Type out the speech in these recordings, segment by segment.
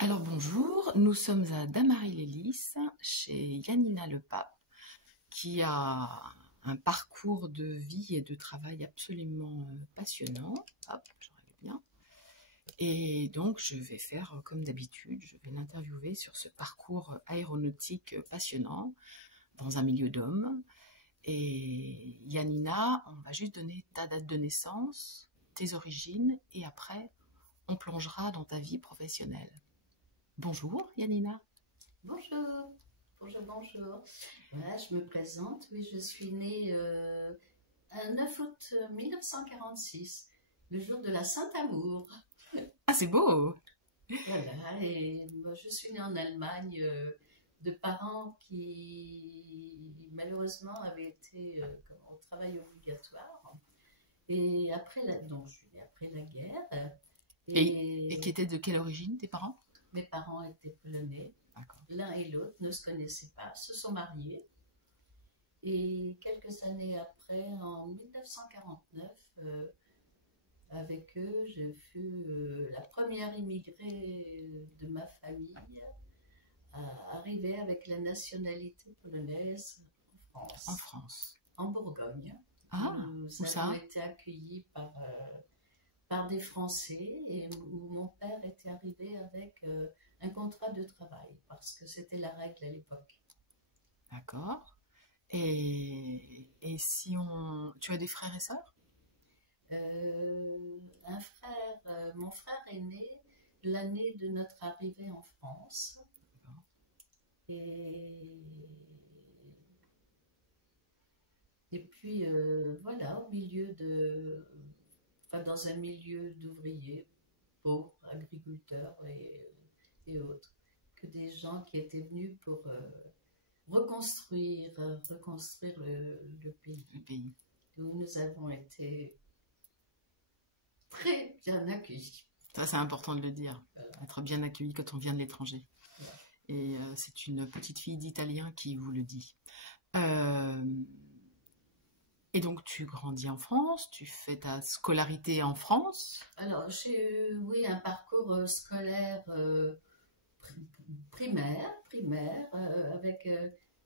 Alors bonjour, nous sommes à Damary-les-Lys, chez Janina Le Pape, qui a un parcours de vie et de travail absolument passionnant. Hop, j'aurais bien. Et donc je vais faire comme d'habitude, je vais l'interviewer sur ce parcours aéronautique passionnant dans un milieu d'hommes. Et Janina, on va juste donner ta date de naissance, tes origines, et après on plongera dans ta vie professionnelle. Bonjour Janina. Bonjour, bonjour. Voilà, je me présente. Oui, je suis née un 9 août 1946, le jour de la Saint-Amour. Ah, c'est beau! Voilà, et moi, je suis née en Allemagne de parents qui malheureusement avaient été au travail obligatoire. Et donc, je suis née après la guerre. Et qui étaient de quelle origine, tes parents? Mes parents étaient polonais. L'un et l'autre ne se connaissaient pas, se sont mariés. Et quelques années après, en 1949, avec eux, je fus la première immigrée de ma famille à arriver avec la nationalité polonaise en France. En France. En Bourgogne. Ah, nous avons été accueillis par des Français et où mon père était arrivé avec un contrat de travail parce que c'était la règle à l'époque. D'accord. Et si on... Tu as des frères et sœurs? Mon frère est né l'année de notre arrivée en France. Et puis voilà, dans un milieu d'ouvriers, pauvres, agriculteurs et autres, que des gens qui étaient venus pour reconstruire le pays. Où nous avons été très bien accueillis. Ça, c'est important de le dire, être bien accueilli quand on vient de l'étranger. Voilà. Et c'est une petite fille d'Italien qui vous le dit. Et donc, tu grandis en France, tu fais ta scolarité en France? Alors, j'ai eu, un parcours scolaire primaire, avec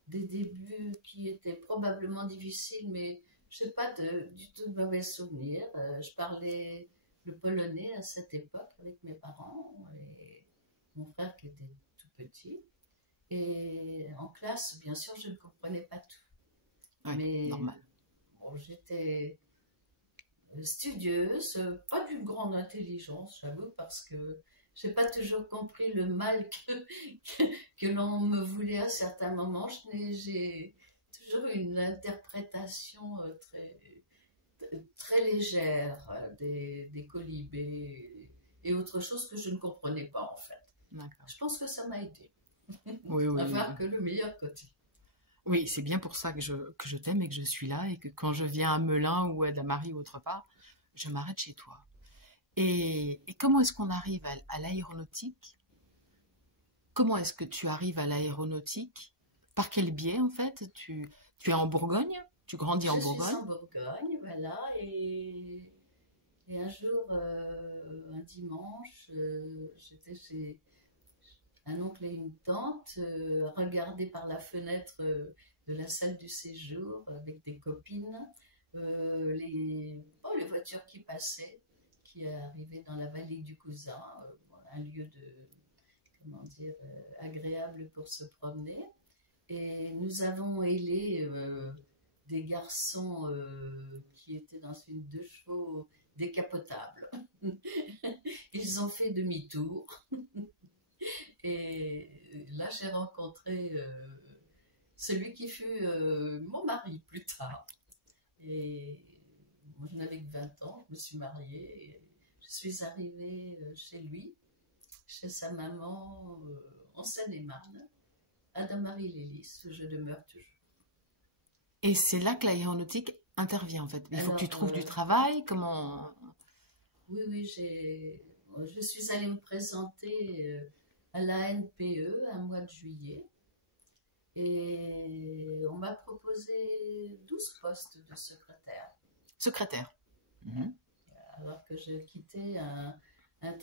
des débuts qui étaient probablement difficiles, mais je n'ai pas du tout de mauvais souvenirs. Je parlais le polonais à cette époque avec mes parents et mon frère qui était tout petit. Et en classe, bien sûr, je ne comprenais pas tout. Ouais, mais normal. Bon, j'étais studieuse, pas d'une grande intelligence, j'avoue, parce que je n'ai pas toujours compris le mal que l'on me voulait à certains moments. J'ai toujours eu une interprétation très légère des colibés et autre chose que je ne comprenais pas en fait. Je pense que ça m'a aidé à voir que le meilleur côté. Oui, c'est bien pour ça que je t'aime et que je suis là et que quand je viens à Melun ou à Damary ou autre part, je m'arrête chez toi. Et comment est-ce qu'on arrive à l'aéronautique? Comment est-ce que tu arrives à l'aéronautique? Par quel biais en fait? Tu es en Bourgogne? Tu grandis en Bourgogne? Je suis en Bourgogne, voilà. Et un jour, un dimanche, j'étais chez un oncle et une tante, regarder par la fenêtre de la salle du séjour avec des copines, les voitures qui passaient, qui arrivaient dans la vallée du Cousin, un lieu agréable pour se promener. Et nous avons hélé des garçons qui étaient dans une 2 chevaux décapotable. Ils ont fait demi-tour. Et là, j'ai rencontré celui qui fut mon mari plus tard. Et moi, je n'avais que 20 ans, je me suis mariée. Et je suis arrivée chez lui, chez sa maman, en Seine-et-Marne, à Damary-les-Lys, où je demeure toujours. Et c'est là que l'aéronautique intervient en fait. Il faut que tu trouves du travail, comment... Oui, je suis allée me présenter à l'ANPE un mois de juillet et on m'a proposé 12 postes de secrétaire. Secrétaire. Alors que j'ai quitté un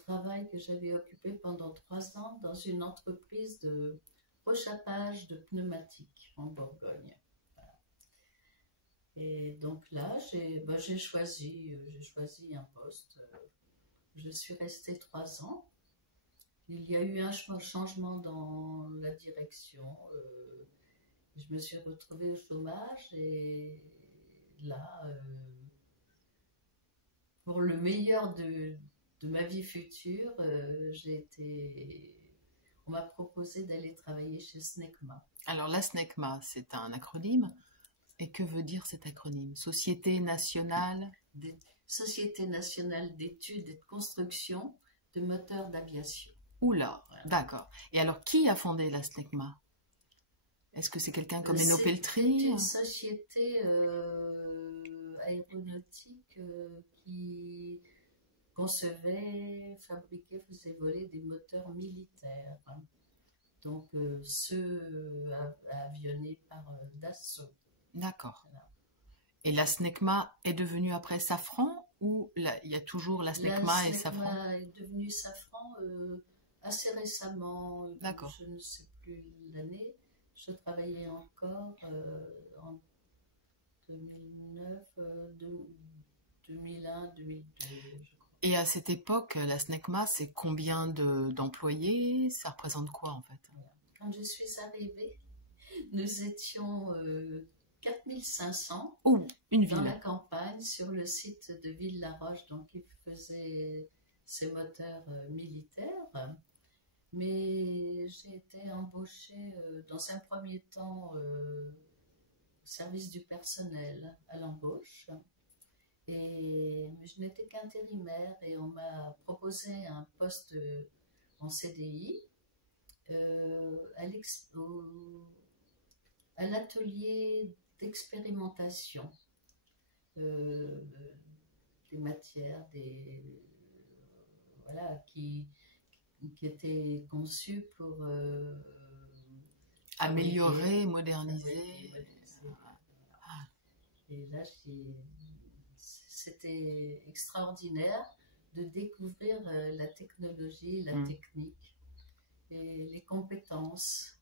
travail que j'avais occupé pendant 3 ans dans une entreprise de rechapage de pneumatiques en Bourgogne. Et donc là, j'ai choisi un poste. Je suis restée 3 ans. Il y a eu un changement dans la direction. Je me suis retrouvée au chômage et là, pour le meilleur de ma vie future, on m'a proposé d'aller travailler chez SNECMA. Alors la SNECMA, c'est un acronyme. Et que veut dire cet acronyme? Société nationale d'études et de construction de moteurs d'aviation. Oula, voilà. D'accord. Et alors, qui a fondé la SNECMA? Est-ce que c'est quelqu'un comme Eno Pelletri? C'est une société aéronautique qui concevait, fabriquait, faisait voler des moteurs militaires. Donc, ceux avionnés par Dassault. D'accord. Voilà. Et la SNECMA est devenue après Safran ou il y a toujours la SNECMA et Safran? La SNECMA est devenue Safran assez récemment. D'accord. Je ne sais plus l'année. Je travaillais encore en 2009, 2001, 2002, je crois. Et à cette époque, la SNECMA, c'est combien d'employés? Ça représente quoi en fait? Voilà. Quand je suis arrivée, nous étions 4500 dans la campagne, sur le site de Ville-la-Roche, donc qui faisait ces moteurs militaires. Mais j'ai été embauchée dans un premier temps au service du personnel à l'embauche. Mais je n'étais qu'intérimaire et on m'a proposé un poste en CDI à l'atelier d'expérimentation des matières, qui étaient conçues pour améliorer, moderniser. Et là, c'était extraordinaire de découvrir la technologie, la technique et les compétences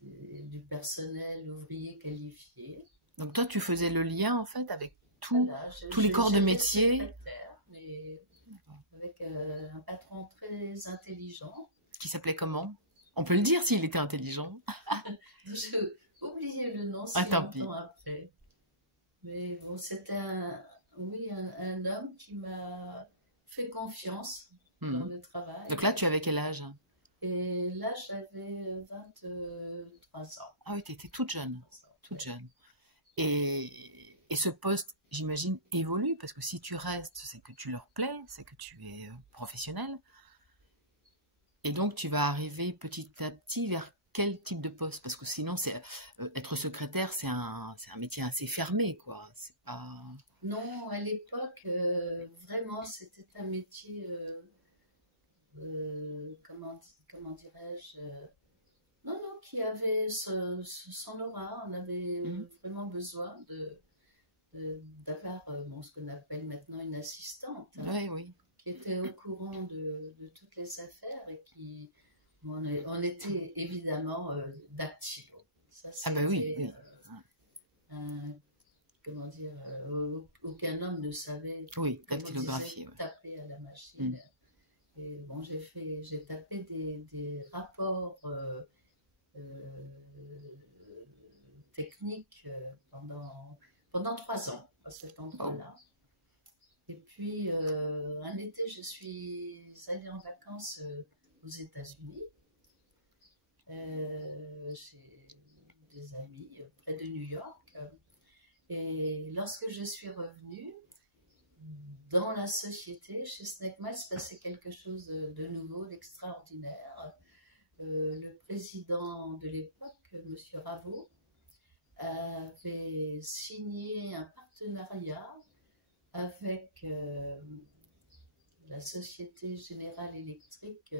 du personnel ouvrier qualifié. Donc toi, tu faisais le lien en fait avec tous les corps de métier. Mais avec un patron très intelligent. Qui s'appelait comment? On peut le dire s'il était intelligent. J'ai oublié le nom longtemps après. Mais bon, c'était un homme qui m'a fait confiance dans le travail. Donc là, tu avais quel âge? Et là, j'avais 23 ans. Ah oui, tu étais toute jeune. Toute jeune. Et ce poste, j'imagine, évolue, parce que si tu restes, c'est que tu leur plais, c'est que tu es professionnel. Et donc, tu vas arriver petit à petit vers quel type de poste? Parce que sinon, être secrétaire, c'est un métier assez fermé, quoi. C'est pas... Non, à l'époque, vraiment, c'était un métier, comment dirais-je, non, qui avait son aura. On avait vraiment besoin d'avoir ce qu'on appelle maintenant une assistante. Oui. Qui était au courant de toutes les affaires et qui... On était évidemment dactylo. Ça, oui. Comment dire, aucun homme ne savait dactylographie, taper à la machine. Et bon, j'ai tapé des rapports techniques pendant 3 ans à cet endroit-là. Et puis, un été, je suis allée en vacances aux États-Unis, chez des amis près de New York. Et lorsque je suis revenue, dans la société, chez Snecma, il se passait quelque chose de nouveau, d'extraordinaire. Le président de l'époque, M. Raveau, avait signé un partenariat avec la Société Générale Électrique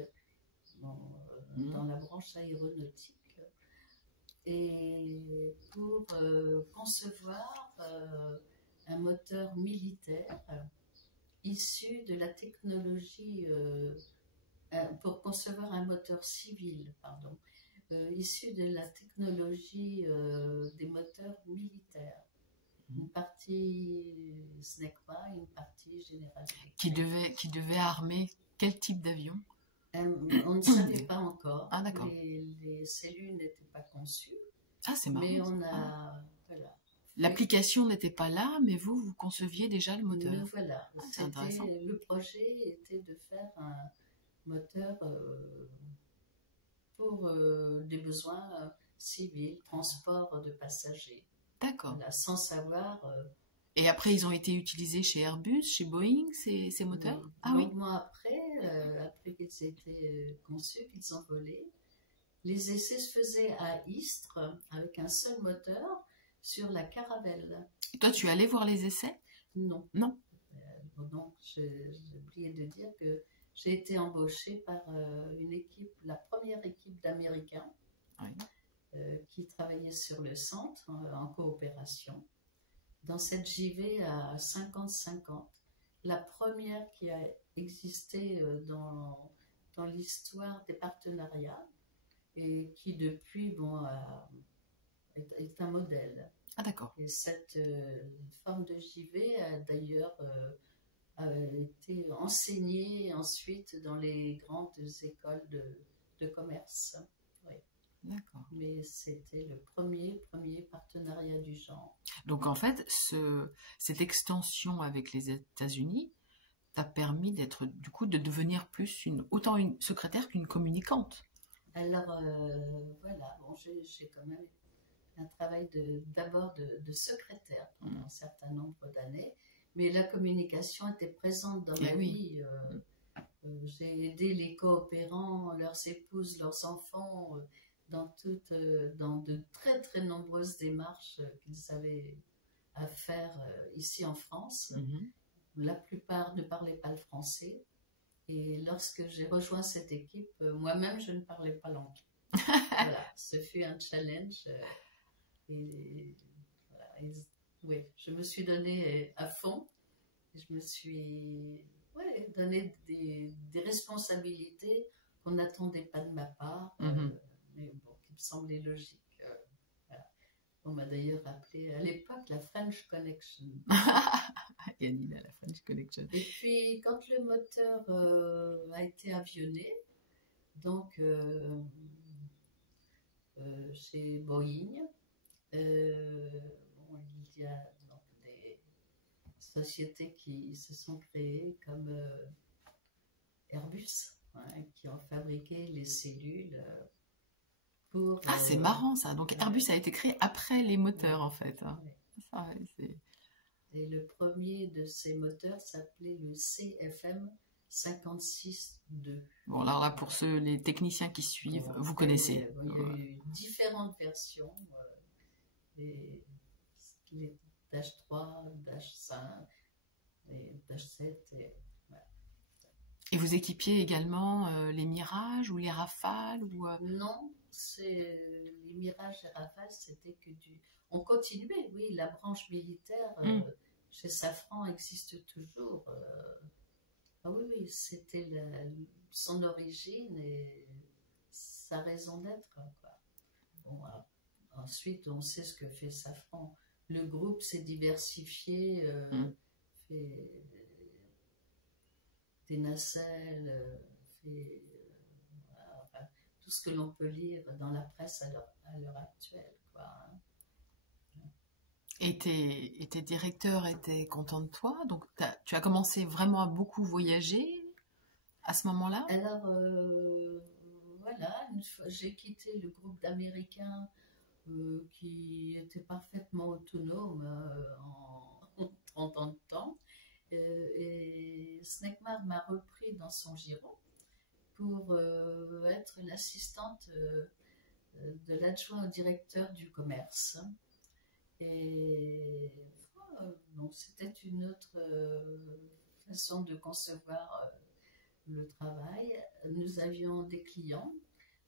dans la branche aéronautique et pour concevoir un moteur militaire issu de la technologie, pour concevoir un moteur civil, pardon, issu de la technologie des moteurs militaires. Une partie Snecma, une partie General Electric. Qui devait armer quel type d'avion? On ne savait pas encore. Ah, d'accord. Les cellules n'étaient pas conçues. Ah, c'est marrant. Mais on a... Voilà. L'application n'était pas là, mais vous conceviez déjà le moteur. Mais voilà. Ah, c'est intéressant. Le projet était de faire un moteur pour des besoins civils, transport de passagers. D'accord. Voilà, sans savoir... Et après, ils ont été utilisés chez Airbus, chez Boeing, ces moteurs? Ah oui. Longuement après qu'ils aient été conçus, qu'ils ont volé, les essais se faisaient à Istres avec un seul moteur sur la Caravelle. Et toi, tu allais voir les essais? Non. Non. Donc, j'ai oublié de dire que j'ai été embauchée par une équipe, la première équipe d'Américains qui travaillait sur le centre en coopération. Dans cette JV à 50-50, la première qui a existé dans l'histoire des partenariats et qui depuis est un modèle. Ah d'accord. Et cette forme de JV a d'ailleurs été enseignée ensuite dans les grandes écoles de commerce. Oui. D'accord. Mais c'était le premier partenariat du genre. Donc en fait, cette extension avec les États-Unis t'a permis d'être, du coup, de devenir plus autant une secrétaire qu'une communicante. Alors voilà, bon, j'ai quand même un travail d'abord de secrétaire pendant un certain nombre d'années, mais la communication était présente dans ma vie. J'ai aidé les coopérants, leurs épouses, leurs enfants dans de très très nombreuses démarches qu'ils avaient à faire ici en France. La plupart ne parlaient pas le français. Et lorsque j'ai rejoint cette équipe, moi-même, je ne parlais pas l'anglais. Voilà, ce fut un challenge. Oui, je me suis donnée à fond. Je me suis donné des responsabilités qu'on n'attendait pas de ma part, mais bon, qui me semblaient logiques. Voilà. On m'a d'ailleurs appelée à l'époque la French Connection. Yanina, la French Connection. Et puis, quand le moteur a été avionné, donc chez Boeing, il y a donc des sociétés qui se sont créées comme Airbus, qui ont fabriqué les cellules pour... Ah, c'est marrant ça. Donc Airbus a été créé après les moteurs en fait. Ça, et le premier de ces moteurs s'appelait le CFM 56-2. Bon, alors là, pour les techniciens qui suivent, vous connaissez. Il y a eu différentes versions. Les Dash 3, Dash 5, les Dash 7. Et vous équipiez également les Mirages ou les Rafales Non, les Mirages et Rafales, c'était que du... On continuait, oui, la branche militaire chez Safran existe toujours. Ah oui, c'était son origine et sa raison d'être. Bon, ensuite, on sait ce que fait Safran. Le groupe s'est diversifié, fait des nacelles, fait tout ce que l'on peut lire dans la presse à l'heure actuelle. Et tes directeurs étaient contents de toi, donc tu as commencé vraiment à beaucoup voyager à ce moment-là? Alors, voilà, une fois, j'ai quitté le groupe d'Américains qui était parfaitement autonome en 30 ans de temps, Et Snecmar m'a repris dans son giron pour être l'assistante de l'adjoint au directeur du commerce. Et donc c'était une autre façon de concevoir le travail. Nous avions des clients.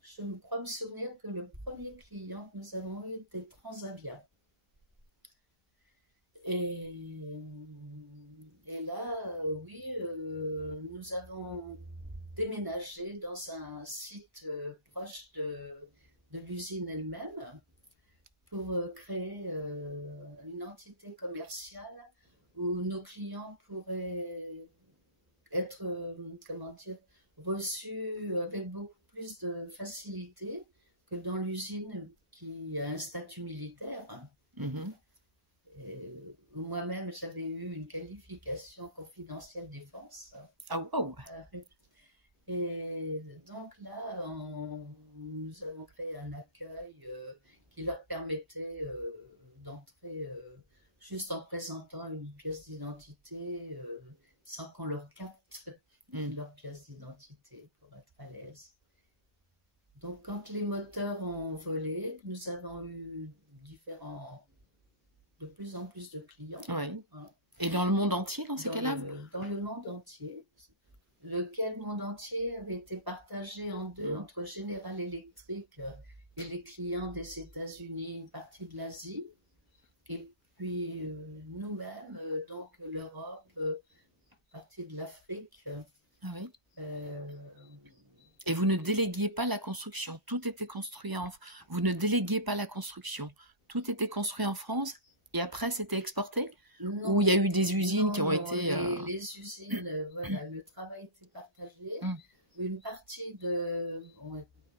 Je crois me souvenir que le premier client que nous avons eu était Transavia. Et là, oui, nous avons déménagé dans un site proche de l'usine elle-même pour créer une entité commerciale où nos clients pourraient être, comment dire, reçus avec beaucoup plus de facilité que dans l'usine qui a un statut militaire. Moi-même, j'avais eu une qualification confidentielle défense. Ah, wow. Et donc là, nous avons créé un accueil qui leur permettait d'entrer juste en présentant une pièce d'identité sans qu'on leur capte leur pièce d'identité pour être à l'aise. Donc quand les moteurs ont volé, nous avons eu de plus en plus de clients. Oui. Hein. Et dans le monde entier, dans ces cas-là? Dans le monde entier. Lequel monde entier avait été partagé en deux, entre General Electric et les clients des États-Unis, une partie de l'Asie, et puis nous-mêmes, donc l'Europe, partie de l'Afrique. Ah oui. Et vous ne déléguiez pas la construction, tout était construit Vous ne déléguiez pas la construction, tout était construit en France et après c'était exporté? Non, où il y a eu des usines qui ont été... Les usines, voilà, le travail était partagé. Une partie de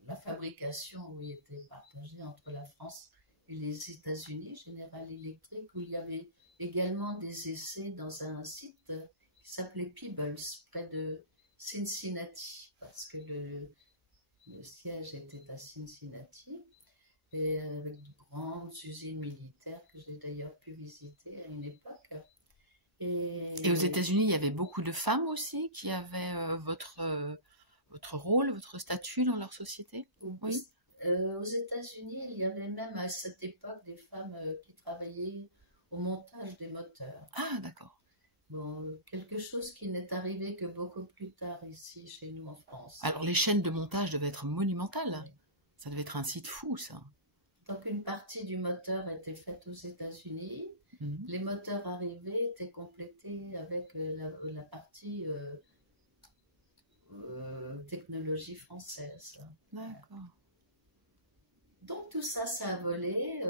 la fabrication, oui, était partagée entre la France et les États-Unis, General Electric, où il y avait également des essais dans un site qui s'appelait Peebles, près de Cincinnati, parce que le siège était à Cincinnati. Et avec de grandes usines militaires que j'ai d'ailleurs pu visiter à une époque. Et aux États-Unis, il y avait beaucoup de femmes aussi qui avaient votre rôle, votre statut dans leur société? Oui. Aux États-Unis, il y avait même à cette époque des femmes qui travaillaient au montage des moteurs. Ah, d'accord. Bon, quelque chose qui n'est arrivé que beaucoup plus tard ici, chez nous en France. Alors, les chaînes de montage devaient être monumentales. Oui. Ça devait être un site fou, ça. Donc, une partie du moteur était faite aux États-Unis. Les moteurs arrivés étaient complétés avec la partie technologie française. D'accord. Donc, tout ça, ça a volé.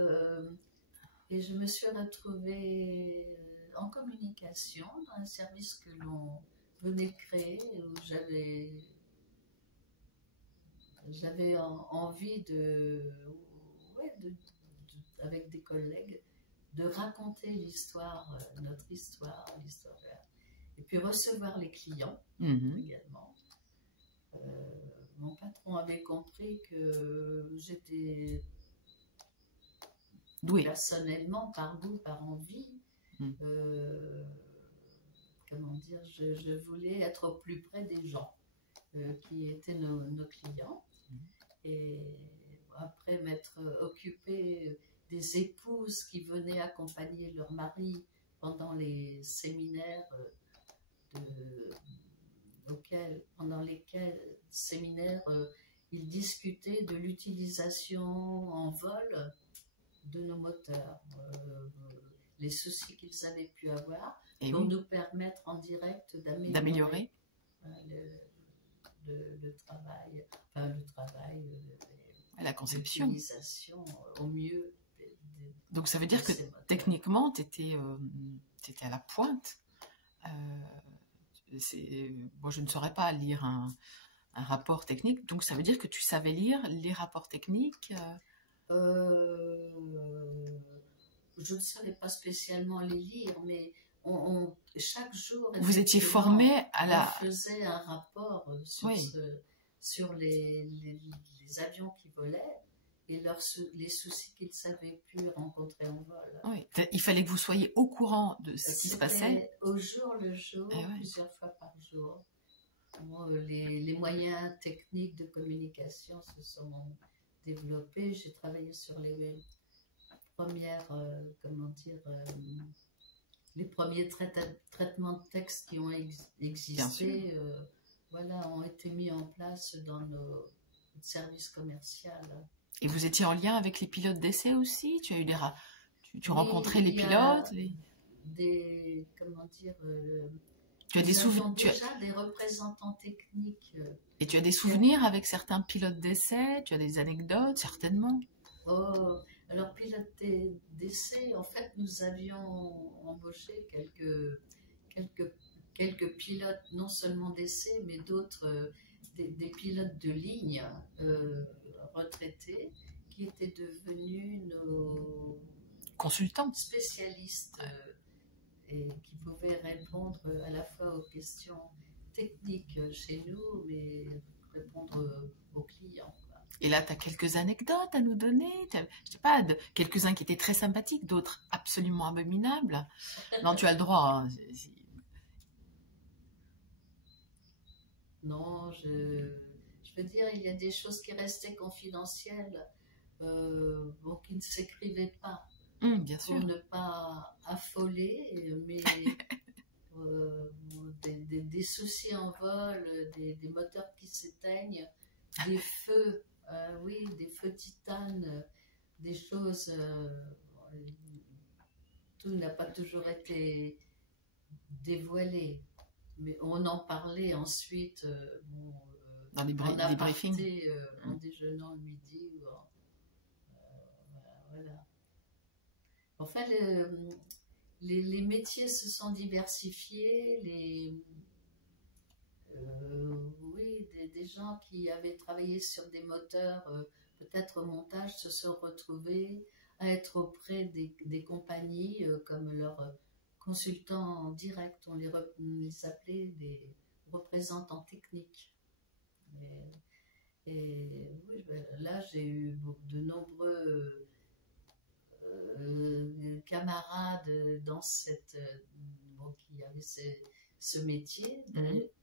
Et je me suis retrouvée en communication dans un service que l'on venait de créer, où j'avais envie avec des collègues, de raconter l'histoire, notre histoire, et puis recevoir les clients également. Mon patron avait compris que j'étais douée personnellement, par goût, par envie. Comment dire, je voulais être au plus près des gens qui étaient nos clients. Et après m'être occupée des épouses qui venaient accompagner leur mari pendant les séminaires pendant lesquels ils discutaient de l'utilisation en vol de nos moteurs, les soucis qu'ils avaient pu avoir pour nous permettre en direct d'améliorer le travail, la conception, l'utilisation au mieux. Donc ça veut dire que techniquement, tu étais à la pointe. Moi, je ne saurais pas lire un rapport technique, donc ça veut dire que tu savais lire les rapports techniques Je ne savais pas les lire, mais chaque jour... Vous étiez formé à la... On faisait un rapport sur les avions qui volaient, et les soucis qu'ils ne savaient plus rencontrer en vol. Oui. Il fallait que vous soyez au courant de ce qui se passait. Au jour le jour, ouais. plusieurs fois par jour. Bon, les moyens techniques de communication se sont développés. J'ai travaillé sur les premières, les premiers traitements de texte qui ont existé, voilà, ont été mis en place dans notre service commercial. Et vous étiez en lien avec les pilotes d'essai aussi? Tu as eu tu rencontrais les pilotes? Tu as des souvenirs? Déjà des représentants techniques. Et tu as des souvenirs avec certains pilotes d'essai? Tu as des anecdotes, certainement? Oh, alors pilote d'essai, en fait, nous avions embauché quelques pilotes, non seulement d'essai, mais d'autres, des pilotes de ligne retraités, qui étaient devenus nos consultants, spécialistes, et qui pouvaient répondre à la fois aux questions techniques chez nous, mais répondre aux clients. Et là, tu as quelques anecdotes à nous donner? Je sais pas, quelques-uns qui étaient très sympathiques, d'autres absolument abominables. Non, tu as le droit. Hein. Non, je veux dire, il y a des choses qui restaient confidentielles, qui ne s'écrivaient pas. Bien sûr. Pour ne pas affoler, mais des soucis en vol, des moteurs qui s'éteignent, des feux, oui, des feux titanes, des choses. Tout n'a pas toujours été dévoilé, mais on en parlait ensuite dans les briefings, en déjeunant le midi. Voilà. Enfin, les métiers se sont diversifiés. Oui, des gens qui avaient travaillé sur des moteurs, peut-être au montage, se sont retrouvés à être auprès des compagnies comme leurs consultants en direct. On les appelait des représentants techniques. Et oui, là, j'ai eu de nombreux camarades dans qui avaient ce métier.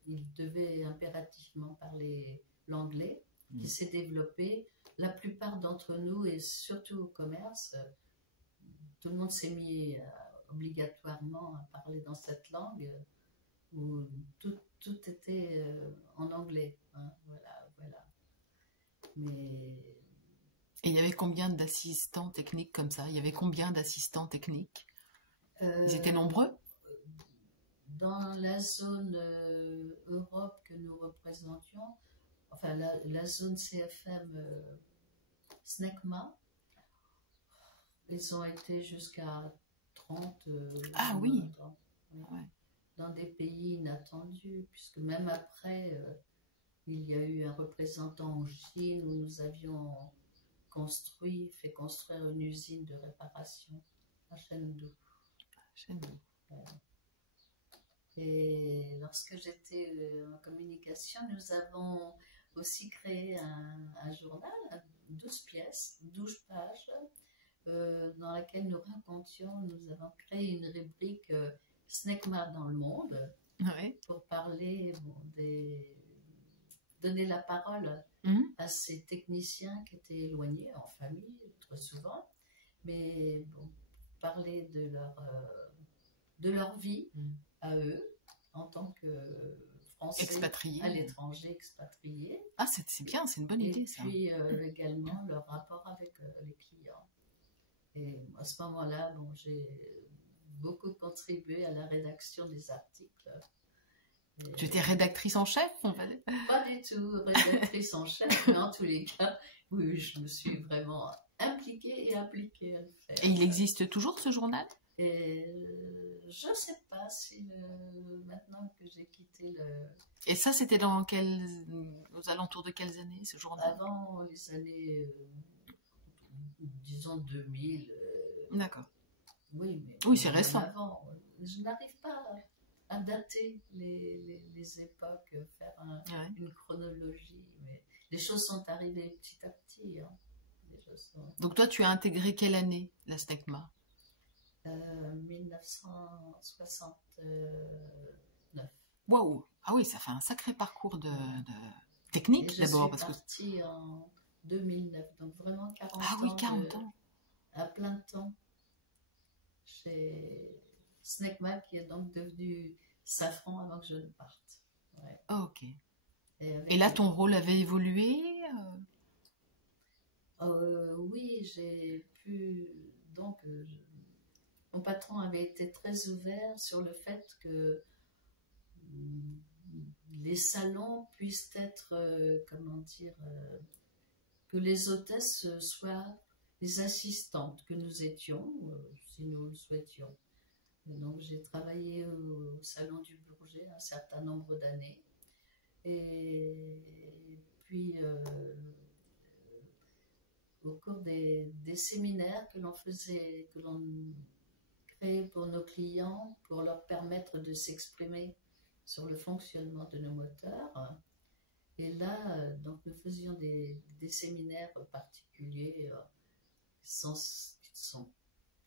Ils devaient impérativement parler l'anglais, qui s'est développé. La plupart d'entre nous, et surtout au commerce, tout le monde s'est mis obligatoirement à parler dans cette langue, où tout était en anglais. Hein, voilà. Mais... Et il y avait combien d'assistants techniques comme ça? Il y avait combien d'assistants techniques? Ils étaient nombreux? Dans la zone Europe que nous représentions, enfin la zone CFM SNECMA, ils ont été jusqu'à 30. Ah oui. Dans des pays inattendus, puisque même après, il y a eu un représentant en Chine où nous avions fait construire une usine de réparation à Chengdu. Et lorsque j'étais en communication, nous avons aussi créé un journal, 12 pièces, 12 pages, dans laquelle nous racontions, nous avons créé une rubrique SNECMA dans le monde, pour parler, donner la parole à ces techniciens qui étaient éloignés en famille, très souvent, mais parler de leur vie à eux, en tant que Français expatriés à l'étranger, expatriés. Ah, c'est bien, c'est une bonne idée, ça. Et puis également leur rapport avec les clients. Et à ce moment-là, j'ai beaucoup contribué à la rédaction des articles. Tu étais rédactrice en chef, on va dire? Pas du tout rédactrice en chef, mais en tous les cas, oui, je me suis vraiment impliquée et appliquée à le faire. Et il existe toujours ce journal? Je ne sais pas si maintenant que j'ai quitté le... Et ça, c'était aux alentours de quelles années, ce journal? Avant les années, disons 2000. D'accord. Oui, mais oui, c'est récent. Avant, je n'arrive pas à dater les époques, faire une chronologie. Mais les choses sont arrivées petit à petit. Hein. Donc toi, tu as intégré quelle année la SNECMA? 1969. Waouh! Ah oui, ça fait un sacré parcours de Et technique je suis d'abord, parce que... partie en 2009, donc vraiment Ah 40 oui, ans 40 ans. à plein temps chez Snecma, qui est donc devenu Safran avant que je ne parte. Ouais. Ah, ok. Et Et avec là, ton rôle avait évolué? oui, j'ai pu. Donc, mon patron avait été très ouvert sur le fait que les salons puissent être, comment dire, que les hôtesses soient les assistantes que nous étions, si nous le souhaitions. Et donc, j'ai travaillé au salon du Bourget un certain nombre d'années. Et puis, au cours des séminaires que l'on faisait, que l'on créait pour nos clients, pour leur permettre de s'exprimer sur le fonctionnement de nos moteurs. Et là, donc nous faisions des séminaires particuliers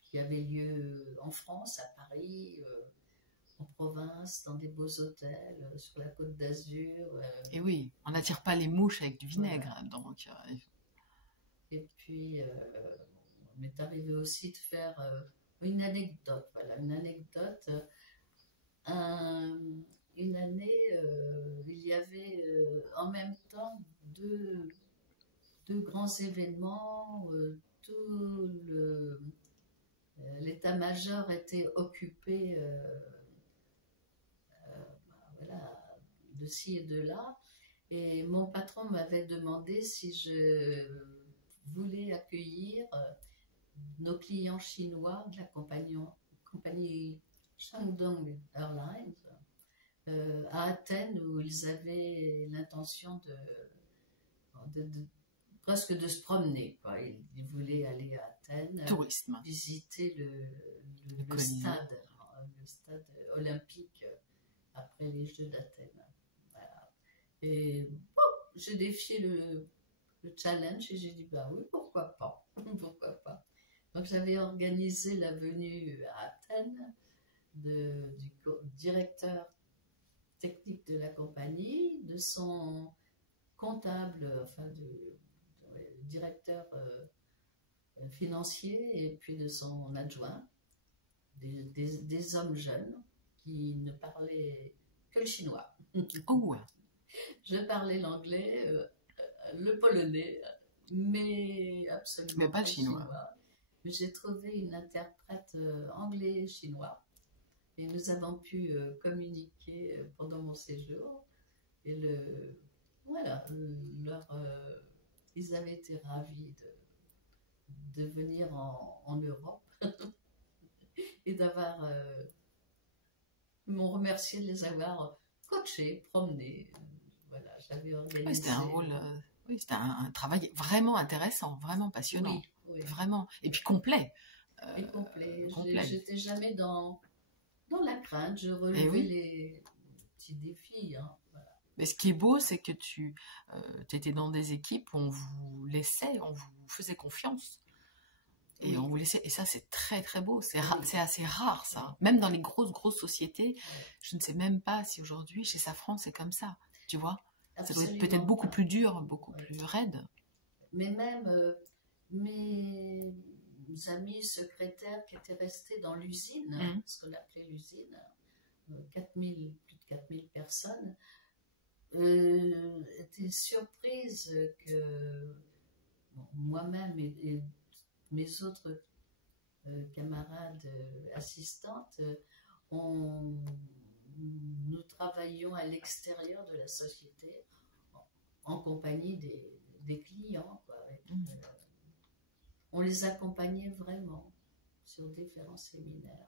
qui avaient lieu en France, à Paris, en province, dans des beaux hôtels, sur la Côte d'Azur. Et oui, on n'attire pas les mouches avec du vinaigre, Voilà. donc... Et puis, il m'est arrivé aussi de faire une anecdote. Voilà, une anecdote. Une année, il y avait en même temps deux grands événements. Tout l'état-major était occupé voilà, de ci et de là. Et mon patron m'avait demandé si je voulais accueillir nos clients chinois de la compagnie Shandong Airlines à Athènes, où ils avaient l'intention presque de se promener, quoi. Ils voulaient aller à Athènes, tourisme. visiter le stade olympique après les Jeux d'Athènes. Voilà. Et bon, j'ai défié le challenge et j'ai dit bah oui, pourquoi pas, pourquoi pas. Donc j'avais organisé la venue à Athènes du directeur technique de la compagnie, de son comptable, enfin directeur financier, et puis de son adjoint, des hommes jeunes qui ne parlaient que le chinois. Oh. Je parlais l'anglais, le polonais, mais absolument pas le chinois. Mais j'ai trouvé une interprète anglais-chinois et nous avons pu communiquer pendant mon séjour. Et voilà, ils avaient été ravis de venir en Europe et d'avoir m'ont remercié de les avoir coachés, promenés. Voilà, j'avais organisé. Ouais, c'était un rôle, oui, c'était un travail vraiment intéressant, vraiment passionnant, oui, oui. Vraiment, et puis complet. Et complet. Complet. J'étais jamais dans la crainte, je relevais les petits défis. Hein, voilà. Mais ce qui est beau, c'est que tu étais dans des équipes où on vous laissait, on vous faisait confiance. Et on vous laissait, et ça c'est très très beau, c'est assez rare ça. Même dans les grosses sociétés, je ne sais même pas si aujourd'hui chez Safran c'est comme ça, tu vois. Absolument. Ça doit être peut-être beaucoup plus dur, beaucoup plus raide. Mais même mes amis secrétaires qui étaient restés dans l'usine, ce qu'on appelait l'usine, plus de 4000 personnes, étaient surprises que moi-même et mes autres camarades assistantes, nous travaillions à l'extérieur de la société en compagnie des clients. Quoi, on les accompagnait vraiment sur différents séminaires.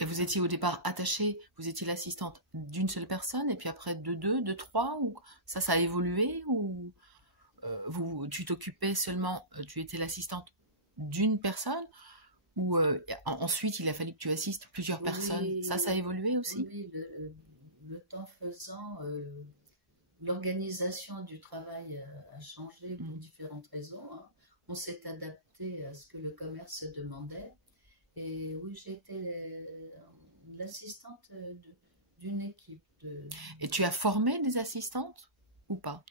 Et vous étiez au départ attachée, vous étiez l'assistante d'une seule personne et puis après de deux, de trois, ou ça a évolué, ou tu t'occupais seulement, tu étais l'assistante d'une personne, ou ensuite il a fallu que tu assistes plusieurs personnes, ça a évolué aussi? Oui, le temps faisant, l'organisation du travail a changé pour différentes raisons. Hein. on s'est adapté à ce que le commerce demandait. Et oui, j'étais l'assistante d'une équipe. Et tu as formé des assistantes ou pas?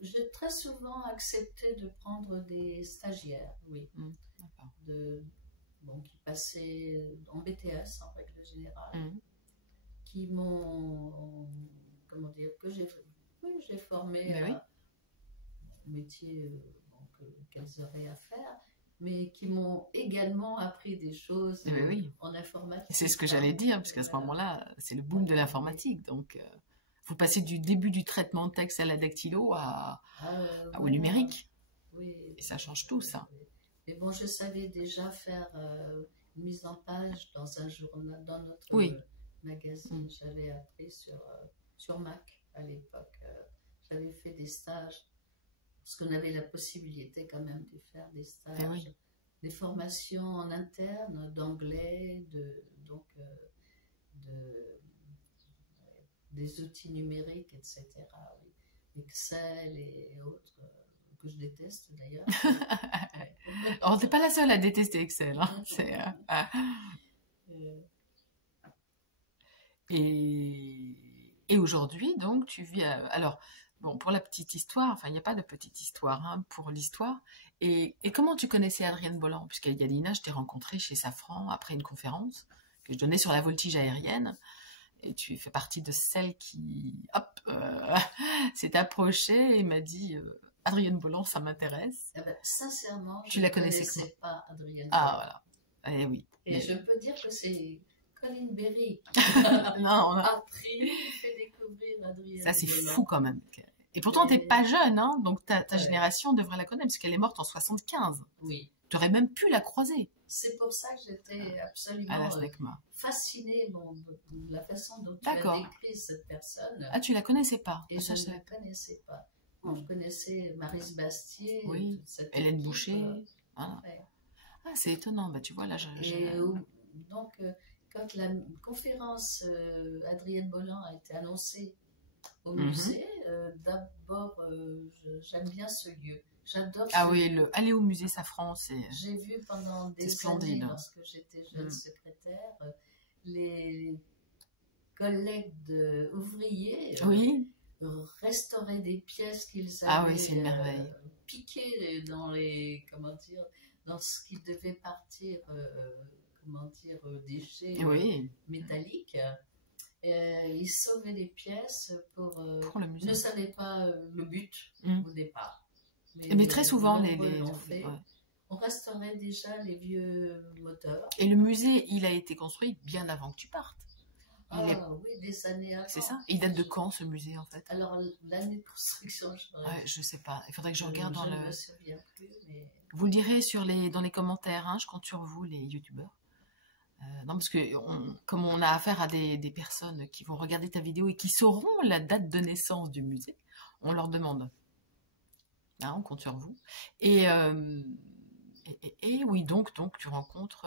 J'ai très souvent accepté de prendre des stagiaires, oui, D'accord. qui passaient en BTS en règle générale, Mmh. qui m'ont, comment dire, que j'ai formé Ben oui. au métier qu'elles auraient à faire, mais qui m'ont également appris des choses Ben oui. en informatique. C'est ce que j'allais dire, parce qu'à ce moment-là, c'est le boom de l'informatique. Donc, vous passez du début du traitement de texte à la dactylo au numérique. Oui. Et ça change tout, ça. Mais bon, je savais déjà faire une mise en page dans un journal, dans notre magazine. J'avais appris sur Mac à l'époque. J'avais fait des stages, parce qu'on avait la possibilité quand même de faire des stages, des formations en interne d'anglais, des outils numériques, etc. Oui. Excel et autres, que je déteste d'ailleurs. On n'est pas la seule à détester Excel. Hein. Et aujourd'hui, donc, tu vis... alors, bon, pour la petite histoire, enfin, il n'y a pas de petite histoire hein, pour l'histoire. Et comment tu connaissais Adrienne Bolland? Puisqu'à Yalina, je t'ai rencontrée chez Safran après une conférence que je donnais sur la voltige aérienne. Et tu fais partie de celle qui, hop, s'est approchée et m'a dit Adrienne Bolland, ça m'intéresse. Eh ben, sincèrement, tu je la ne connaissais pas Adrienne Bolland. Ah, voilà. Eh oui. Et je peux dire que c'est Colin Berry non, a appris, fait découvrir Adrienne Bolland. Ça, c'est fou quand même. Et pourtant, tu n'es pas jeune, hein, donc ta génération devrait la connaître, parce qu'elle est morte en 75. Oui. Tu aurais même pu la croiser. C'est pour ça que j'étais absolument fascinée de la façon dont tu as décrit cette personne. Ah, tu la connaissais pas? Et je ne la connaissais pas. Bon, je connaissais Maryse Bastier, Hélène Boucher. Voilà. Ah, c'est étonnant. Bah, tu vois, là, donc, quand la conférence Adrienne Bolland a été annoncée au musée, d'abord, j'aime bien ce lieu. J'adore. Ah oui, aller au musée Safran, c'est. J'ai vu pendant des années, lorsque j'étais jeune secrétaire, les collègues ouvriers restaurer des pièces qu'ils avaient piquées dans les, dans ce qui devait partir, déchets métalliques. Ils sauvaient des pièces pour le musée. Ils ne savaient pas le but au départ. Mais très souvent, on restaurait déjà les vieux moteurs. Et le musée, il a été construit bien avant que tu partes. Oui, des années avant. C'est ça. Il date de quand, ce musée, en fait? Alors, l'année de construction, je sais pas. Il faudrait que je regarde dans le... Je ne me souviens plus, mais... Vous le direz dans les commentaires, hein, je compte sur vous, les youtubeurs. Non, parce que comme on a affaire à des personnes qui vont regarder ta vidéo et qui sauront la date de naissance du musée, on leur demande. Hein, on compte sur vous. Et oui, donc tu rencontres...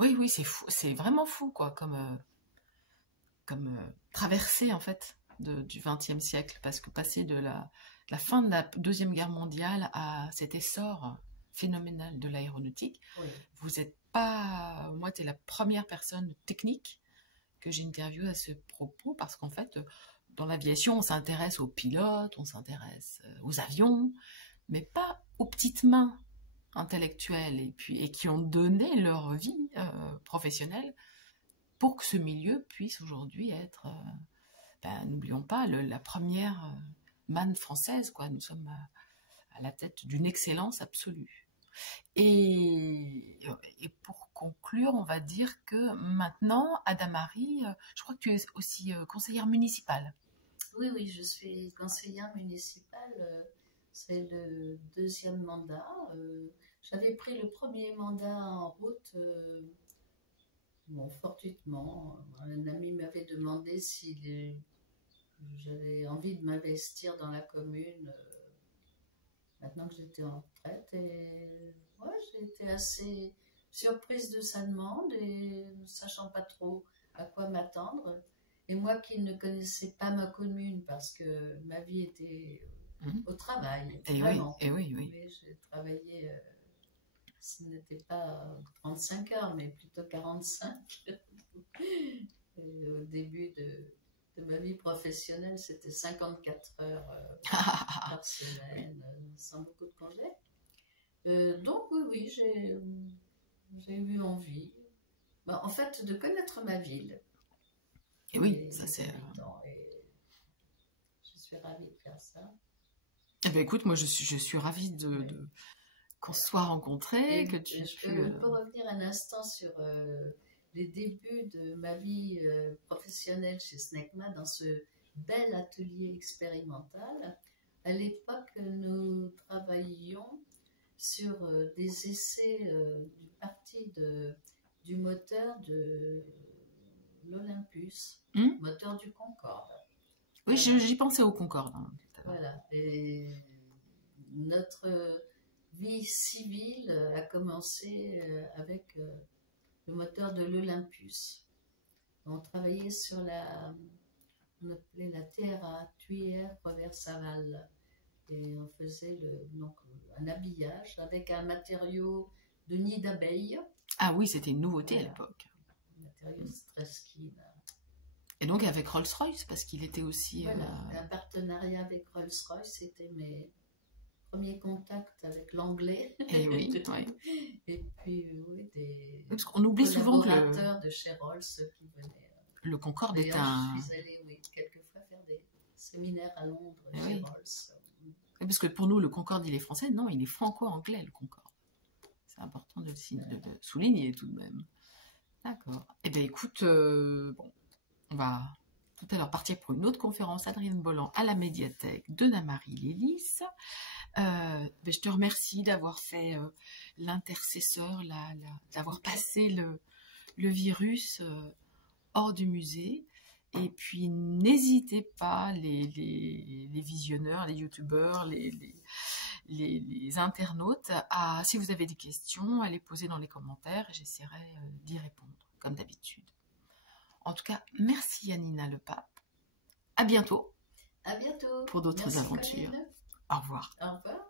Oui, c'est fou, c'est vraiment fou, quoi, comme traversée, en fait, du XXe siècle, parce que passer de la fin de la Deuxième Guerre mondiale à cet essor phénoménal de l'aéronautique, vous n'êtes pas... Moi, tu es la première personne technique que j'ai interviewée à ce propos, parce qu'en fait, dans l'aviation, on s'intéresse aux pilotes, on s'intéresse aux avions, mais pas aux petites mains intellectuelles et qui ont donné leur vie professionnelle pour que ce milieu puisse aujourd'hui être, n'oublions pas, la première manne française, quoi. Nous sommes à la tête d'une excellence absolue. Et pour conclure, on va dire que maintenant, Adamarie, je crois que tu es aussi conseillère municipale. Oui, je suis conseillère municipale. C'est le deuxième mandat. J'avais pris le premier mandat en route, fortuitement. Un ami m'avait demandé si j'avais envie de m'investir dans la commune maintenant que j'étais en retraite. Et j'ai été assez surprise de sa demande et ne sachant pas trop à quoi m'attendre. Et moi qui ne connaissais pas ma commune parce que ma vie était au travail, Et vraiment. oui, et oui, oui. Mais j'ai travaillé, ce n'était pas 35 heures, mais plutôt 45. Au début de ma vie professionnelle, c'était 54 heures par semaine, sans beaucoup de congés. Donc oui, j'ai eu envie, en fait, de connaître ma ville. Et oui, ça c'est... Et je suis ravie de faire ça. Eh ben, écoute, moi je suis ravie qu'on se soit rencontrés, que tu... Je peux revenir un instant sur les débuts de ma vie professionnelle chez Snecma, dans ce bel atelier expérimental. À l'époque, nous travaillions sur des essais du parti du moteur de l'Olympus, moteur du Concorde. Oui, voilà. J'y pensais au Concorde. Hein, voilà. Et notre vie civile a commencé avec le moteur de l'Olympus. On travaillait sur on appelait la TRA, tuyère Revers-Saval. Et on faisait un habillage avec un matériau de nid d'abeille. Ah oui, c'était une nouveauté à l'époque. Un matériau Streskin. Et donc avec Rolls-Royce, parce qu'il était aussi... Voilà, un partenariat avec Rolls-Royce, c'était mes premiers contacts avec l'anglais. Et oui, oui. Et puis, oui, parce qu'on oublie souvent que collaborateurs de chez Rolls qui venaient. Le Concorde est un... Je suis allée, quelquefois faire des séminaires à Londres chez Rolls. Parce que pour nous, le Concorde, il est français. Non, il est franco-anglais, le Concorde. C'est important de le souligner tout de même. D'accord. Eh bien, écoute, bon, on va tout à l'heure partir pour une autre conférence, Adrienne Bolland, à la médiathèque de Damary Lélis. Je te remercie d'avoir fait l'intercesseur, d'avoir passé le virus hors du musée. Et puis, n'hésitez pas, les visionneurs, les youtubeurs, les internautes, si vous avez des questions, à les poser dans les commentaires et j'essaierai d'y répondre, comme d'habitude. En tout cas, merci Yannina Le Pape. À bientôt. À bientôt. Pour d'autres aventures. Corinne. Au revoir. Au revoir.